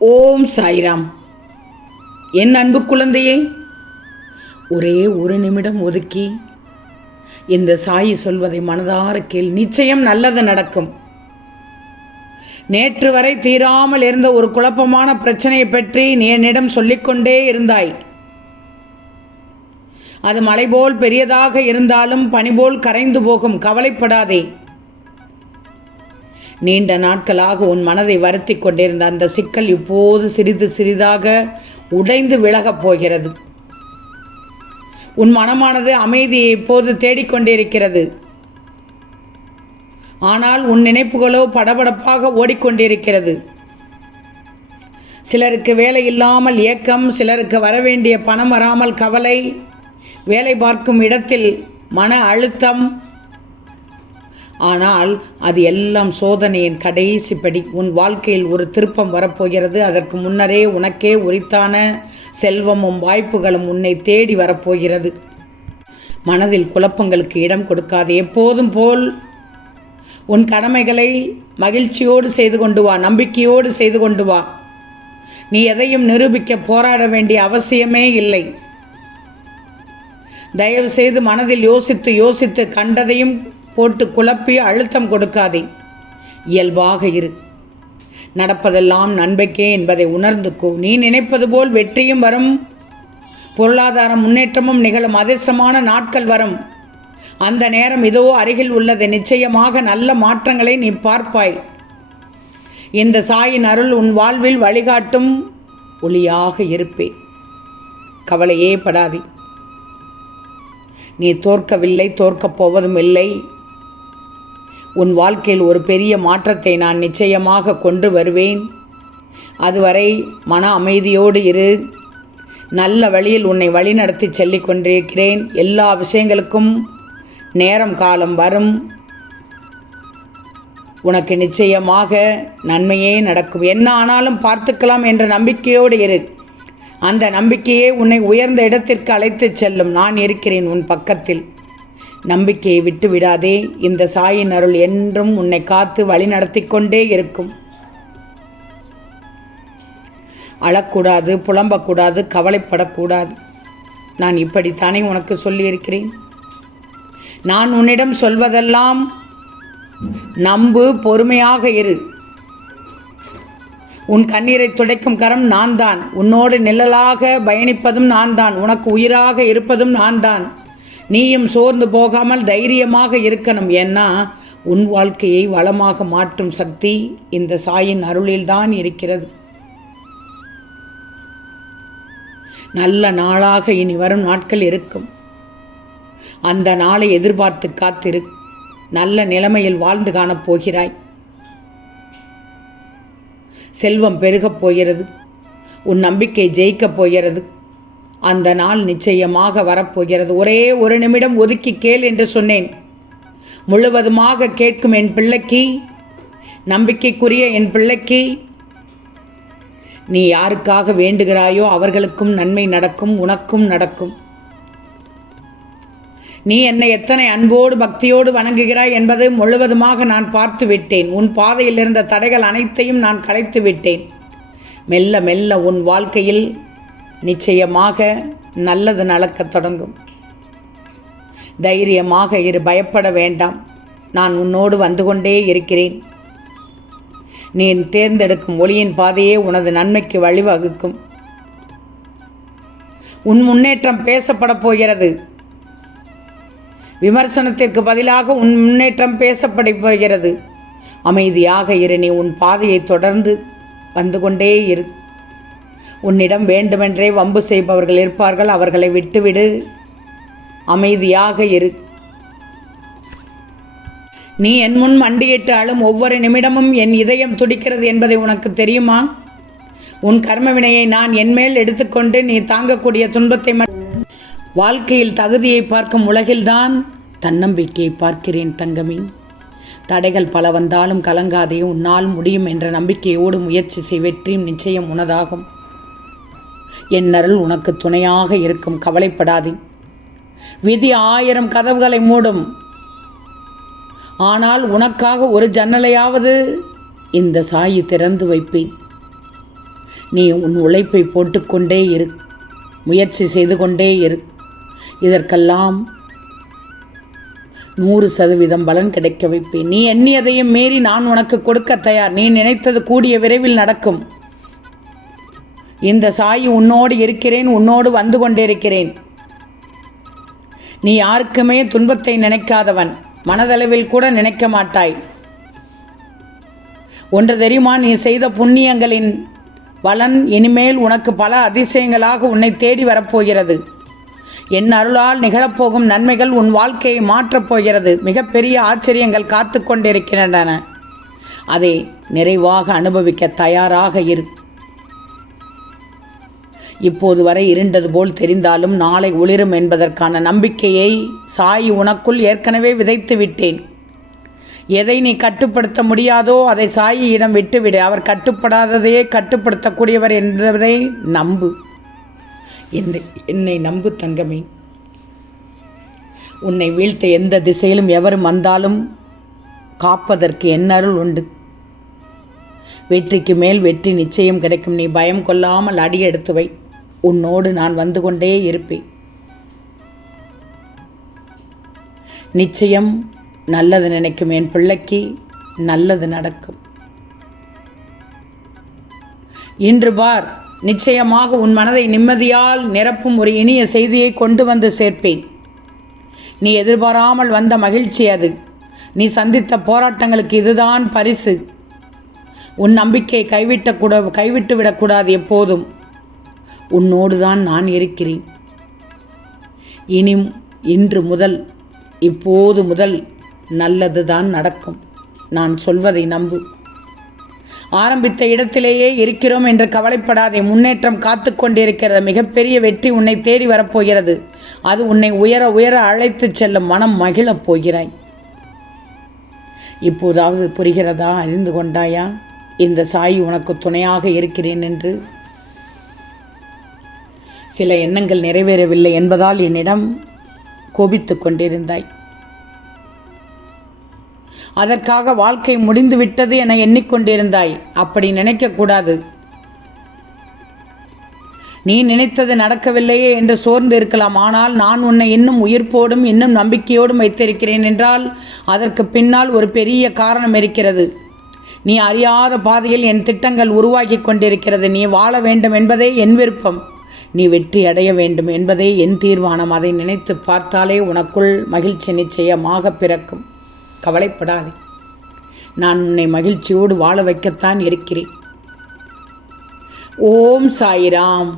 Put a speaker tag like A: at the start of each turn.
A: ஓம் சாய்ராம். என் அன்பு குழந்தையே ஒரே ஒரு நிமிடம் ஒதுக்கி இந்த சாயி சொல்வதை மனதார கேள். நிச்சயம் நல்லது நடக்கும். நேற்று வரை தீராமல் இருந்த ஒரு குழப்பமான பிரச்சனையை பற்றி நீ என்னிடம் சொல்லிக்கொண்டே இருந்தாய். அது மலை போல் பெரியதாக இருந்தாலும் பனி போல் கரைந்து போகும். கவலைப்படாதே. நீண்ட நாட்களாக உன் மனதை வருத்தி கொண்டிருந்த அந்த சிக்கல் இப்போது சிறிது சிறிதாக உடைந்து விலகப் போகிறது. உன் மனமானது அமைதியை இப்போது தேடிக்கொண்டிருக்கிறது ஆனால் உன் நினைப்புகளோ படபடப்பாக ஓடிக்கொண்டிருக்கிறது சிலருக்கு வேலை இல்லாமல் ஏக்கம் சிலருக்கு வரவேண்டிய பணம் வராமல் கவலை வேலை பார்க்கும் இடத்தில் மன அழுத்தம் ஆனால் அது எல்லாம் சோதனையின் கடைசி படி. உன் வாழ்க்கையில் ஒரு திருப்பம் வரப்போகிறது. அதற்கு முன்னரே உனக்கே உரித்தான செல்வமும் வாய்ப்புகளும் உன்னை தேடி வரப்போகிறது. மனதில் குழப்பங்களுக்கு இடம் கொடுக்காது. எப்போதும் போல் உன் கடமைகளை மகிழ்ச்சியோடு செய்து கொண்டு வா. நம்பிக்கையோடு செய்து கொண்டு வா. நீ எதையும் நிரூபிக்க போராட வேண்டிய அவசியமே இல்லை. தயவு செய்து மனதில் யோசித்து யோசித்து கண்டதையும் போட்டு குழப்பி அழுத்தம் கொடுக்காதே. இயல்பாக இரு. நடப்பதெல்லாம் நன்மைக்கே என்பதை உணர்ந்துக்கோ நீ நினைப்பது போல் வெற்றியும் வரும். பொருளாதார முன்னேற்றமும் நிகழும். அதிர்ஷ்டமான நாட்கள் வரும். அந்த நேரம் இதோ அருகில் உள்ளது. நிச்சயமாக நல்ல மாற்றங்களை நீ பார்ப்பாய். இந்த சாயின் அருள் உன் வாழ்வில் வழிகாட்டும் ஒளியாக இருப்பே. கவலையே படாதே. நீ தோற்கவில்லை தோற்கப் போவதும் இல்லை. உன் வாழ்க்கையில் ஒரு பெரிய மாற்றத்தை நான் நிச்சயமாக கொண்டு வருவேன். அதுவரை மன அமைதியோடு இரு. நல்ல வழியில் உன்னை வழிநடத்தி சொல்லிக் கொண்டிருக்கிறேன். எல்லா விஷயங்களுக்கும் நேரம் காலம் வரும். உனக்கு நிச்சயமாக நன்மையே நடக்கும். என்ன ஆனாலும் பார்த்துக்கலாம் என்ற நம்பிக்கையோடு இரு. அந்த நம்பிக்கையே உன்னை உயர்ந்த இடத்திற்கு அழைத்துச் செல்லும். நான் இருக்கிறேன் உன் பக்கத்தில். நம்பிக்கையை விட்டு விடாதே இந்த சாயின் அருள் என்றும் உன்னை காத்து வழிநடத்தி கொண்டே இருக்கும். அழக்கூடாது புலம்பக்கூடாது கவலைப்படக்கூடாது. நான் இப்படித்தானே உனக்கு சொல்லியிருக்கிறேன்? நான் உன்னிடம் சொல்வதெல்லாம் நம்பு பொறுமையாக இரு. உன் கண்ணீரை துடைக்கும் கரம் நான் தான் உன்னோடு நிழலாக பயணிப்பதும் நான் தான் உனக்கு உயிராக இருப்பதும் நான் தான் நீயும் சோர்ந்து போகாமல் தைரியமாக இருக்கணும். ஏன்னா உன் வாழ்க்கையை வளமாக மாற்றும் சக்தி இந்த சாயின் அருளில்தான் இருக்கிறது. நல்ல நாளாக இனி வரும் நாட்கள் இருக்கும். அந்த நாளை எதிர்பார்த்து காத்திரு. நல்ல நிலைமையில் வாழ்ந்து காணப் போகிறாய். செல்வம் பெருகப் போகிறது. உன் நம்பிக்கை ஜெயிக்கப் போகிறது. அந்த நாள் நிச்சயமாக வரப்போகிறது. ஒரே ஒரு நிமிடம் ஒதுக்கி கேள் என்று சொன்னேன். முழுவதுமாக கேட்கும் என் பிள்ளைக்கு நம்பிக்கைக்குரிய என் பிள்ளைக்கு நீ யாருக்காக வேண்டுகிறாயோ அவர்களுக்கும் நன்மை நடக்கும் உனக்கும் நடக்கும். நீ என்னை எத்தனை அன்போடு பக்தியோடு வணங்குகிறாய் என்பது முழுவதுமாக நான் பார்த்து விட்டேன். உன் பாதையில் இருந்த தடைகள் அனைத்தையும் நான் கலைத்து விட்டேன். மெல்ல மெல்ல உன் வாழ்க்கையில் நிச்சயமாக நல்லது நடக்க தொடங்கும். தைரியமாக இரு பயப்பட வேண்டாம். நான் உன்னோடு வந்து கொண்டே இருக்கிறேன். நீ தேர்ந்தெடுக்கும் ஒளியின் பாதையே உனது நன்மைக்கு வழிவகுக்கும். உன் முன்னேற்றம் பேசப்பட போகிறது. விமர்சனத்திற்கு பதிலாக உன் முன்னேற்றம் பேசப்பட போகிறது. அமைதியாக இரு நீ உன் பாதையை தொடர்ந்து வந்து கொண்டே இரு. உன்னிடம் வேண்டுமென்றே வம்பு செய்பவர்கள் இருப்பார்கள். அவர்களை விட்டுவிடு. அமைதியாக இரு. நீ என் முன் மண்டியிட்டாலும் ஒவ்வொரு நிமிடமும் என் இதயம் துடிக்கிறது என்பதை உனக்கு தெரியுமா? உன் கர்மவினையை நான் என்மேல் எடுத்துக்கொண்டு நீ தாங்கக்கூடிய துன்பத்தை வாழ்க்கையில் தகுதியை பார்க்கும் உலகில்தான் தன்னம்பிக்கையை பார்க்கிறேன் தங்கமி. தடைகள் பல வந்தாலும் கலங்காதே. உன்னால் முடியும் என்ற நம்பிக்கையோடு முயற்சி செய். வெற்றியும் நிச்சயம் உனதாகும். என் அருள் உனக்கு துணையாக இருக்கும் கவலைப்படாதே. விதி ஆயிரம் கதவுகளை மூடும். ஆனால் உனக்காக ஒரு ஜன்னலையாவது இந்த சாயி திறந்து வைப்பேன். நீ உன் உழைப்பை போட்டுக்கொண்டே இரு. முயற்சி செய்து கொண்டே இரு. இதற்கெல்லாம் நூறு சதவீதம் பலன் கிடைக்க வைப்பேன். நீ எண்ணியதையும் மீறி நான் உனக்கு கொடுக்க தயார். நீ நினைத்தது கூடிய விரைவில் நடக்கும். இந்த சாயி உன்னோடு இருக்கிறேன் உன்னோடு வந்து கொண்டிருக்கிறேன். நீ யாருக்குமே துன்பத்தை நினைக்காதவன் மனதளவில் கூட நினைக்க மாட்டாய். ஒன்று தெரியுமா நீ செய்த புண்ணியங்களின் பலன் இனிமேல் உனக்கு பல அதிசயங்களாக உன்னை தேடி வரப்போகிறது. என் அருளால் நிகழப்போகும் நன்மைகள் உன் வாழ்க்கையை மாற்றப் போகிறது. மிகப்பெரிய ஆச்சரியங்கள் காத்து கொண்டிருக்கின்றன. அதை நிறைவாக அனுபவிக்க தயாராக இரு. இப்போது வரை இருண்டது போல் தெரிந்தாலும் நாளை ஒளிரும் என்பதற்கான நம்பிக்கையை சாய் உனக்குள் ஏற்கனவே விதைத்து விட்டேன். எதை நீ கட்டுப்படுத்த முடியாதோ அதை சாயியிடம் விட்டுவிடு. அவர் கட்டுப்படாததையே கட்டுப்படுத்தக்கூடியவர் என்பதை நம்பு. என்னை என்னை நம்பு தங்கமே. உன்னை வீழ்த்த எந்த திசையிலும் எவரும் வந்தாலும் காப்பதற்கு என் அருள் உண்டு. வெற்றிக்கு மேல் வெற்றி நிச்சயம் கிடைக்கும். நீ பயம் கொள்ளாமல் அடி எடுத்து வை. உன்னோடு நான் வந்து கொண்டே இருப்பேன். நிச்சயம் நல்லது நினைக்கும் என் பிள்ளைக்கு நல்லது நடக்கும். இன்று பார் நிச்சயமாக உன் மனதை நிம்மதியால் நிரப்பும் ஒரு இனிய செய்தியை கொண்டு வந்து சேர்ப்பேன். நீ எதிர்பாராமல் வந்த மகிழ்ச்சி அது. நீ சந்தித்த போராட்டங்களுக்கு இதுதான் பரிசு. உன் நம்பிக்கையை கைவிட்டக்கூட கைவிட்டு விடக்கூடாது எப்போதும். உன்னோடு தான் நான் இருக்கிறேன். இனி இன்று முதல் இப்போது முதல் நல்லது தான் நடக்கும். நான் சொல்வதை நம்பு. ஆரம்பித்த இடத்திலேயே இருக்கிறோம் என்று கவலைப்படாதே. முன்னேற்றம் காத்து கொண்டிருக்கிறது. மிகப்பெரிய வெற்றி உன்னை தேடி வரப்போகிறது. அது உன்னை உயர உயர அழைத்துச் செல்லும் மனம் மகிழப் போகிறாய். இப்போதாவது புரிகிறதா? அறிந்து கொண்டாயா? இந்த சாய் உனக்கு துணையாக இருக்கிறேன் என்று சில எண்ணங்கள் நிறைவேறவில்லை என்பதால் என்னிடம் கோபித்து கொண்டிருந்தாய். அதற்காக வாழ்க்கை முடிந்துவிட்டது என எண்ணிக்கொண்டிருந்தாய். அப்படி நினைக்கக்கூடாது. நீ நினைத்தது நடக்கவில்லையே என்று சோர்ந்து இருக்கலாம். ஆனால் நான் உன்னை இன்னும் உயிர்ப்போடும் இன்னும் நம்பிக்கையோடும் வைத்திருக்கிறேன் என்றால் அதற்கு பின்னால் ஒரு பெரிய காரணம் இருக்கிறது. நீ அறியாத பாதையில் என் திட்டங்கள் உருவாக்கி கொண்டிருக்கிறது. நீ வாழ வேண்டும் என்பதே என் விருப்பம். நீ வெற்றி அடைய வேண்டும் என்பதே என் தீர்மானம். அதை நினைத்து பார்த்தாலே உனக்குள் மகிழ்ச்சி நிச்சயமாக பிறக்கும். கவலைப்படாதே. நான் உன்னை மகிழ்ச்சியோடு வாழ வைக்கத்தான் இருக்கிறேன். ஓம் சாயிராம்.